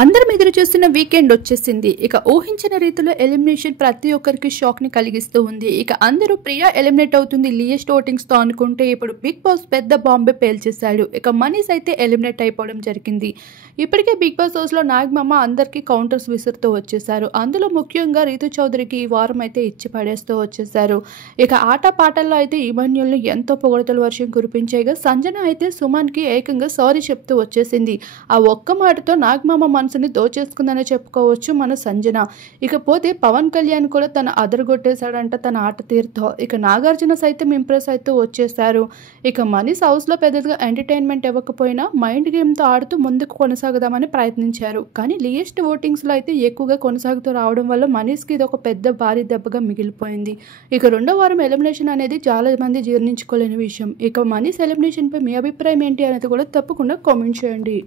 అందరం ఎదురు చూస్తున్న వీకెండ్ వచ్చేసింది. ఇక ఊహించిన రీతిలో ఎలిమినేషన్ ప్రతి ఒక్కరికి షాక్ ని కలిగిస్తూ ఉంది. ఇక అందరూ ప్రియా ఎలిమినేట్ అవుతుంది లీయెస్ట్ ఓటింగ్స్ తో అనుకుంటే ఇప్పుడు బిగ్ బాస్ పెద్ద బాంబే పేల్చేశాడు. ఇక మనీష్ అయితే ఎలిమినేట్ అయిపోవడం జరిగింది. ఇప్పటికే బిగ్ బాస్ హౌస్ లో నాగమామ అందరికి కౌంటర్స్ విసురుతూ వచ్చేసారు. అందులో ముఖ్యంగా రీతు చౌదరికి ఈ వారం అయితే ఇచ్చి పడేస్తూ వచ్చేసారు. ఇక ఆట పాటల్లో అయితే ఇమాన్యుల్ని ఎంతో పొగడతల వర్షం కురిపించేగా సంజన అయితే సుమన్ కి ఏకంగా సారీ చెప్తూ వచ్చేసింది. ఆ ఒక్క మాటతో నాగమామ మనసుని దోచేసుకుందనే చెప్పుకోవచ్చు మన సంజన. ఇకపోతే పవన్ కళ్యాణ్ కూడా తన అదరగొట్టేశాడంట తన ఆట తీరుతో. ఇక నాగార్జున సైతం ఇంప్రెస్ అయితే వచ్చేసారు. ఇక మనీష్ హౌస్ లో పెద్దగా ఎంటర్టైన్మెంట్ ఇవ్వకపోయినా మైండ్ గేమ్ తో ఆడుతూ ముందుకు కొనసాగుదామని ప్రయత్నించారు. కానీ లీయెస్ట్ ఓటింగ్స్ లో అయితే ఎక్కువగా కొనసాగుతూ రావడం వల్ల మనీష్ కి ఇది ఒక పెద్ద భారీ దెబ్బగా మిగిలిపోయింది. ఇక రెండో వారం ఎలిమినేషన్ అనేది చాలా మంది జీర్ణించుకోలేని విషయం. ఇక మనీష్ ఎలిమినేషన్ పై మీ అభిప్రాయం ఏంటి అనేది కూడా తప్పకుండా కామెంట్ చేయండి.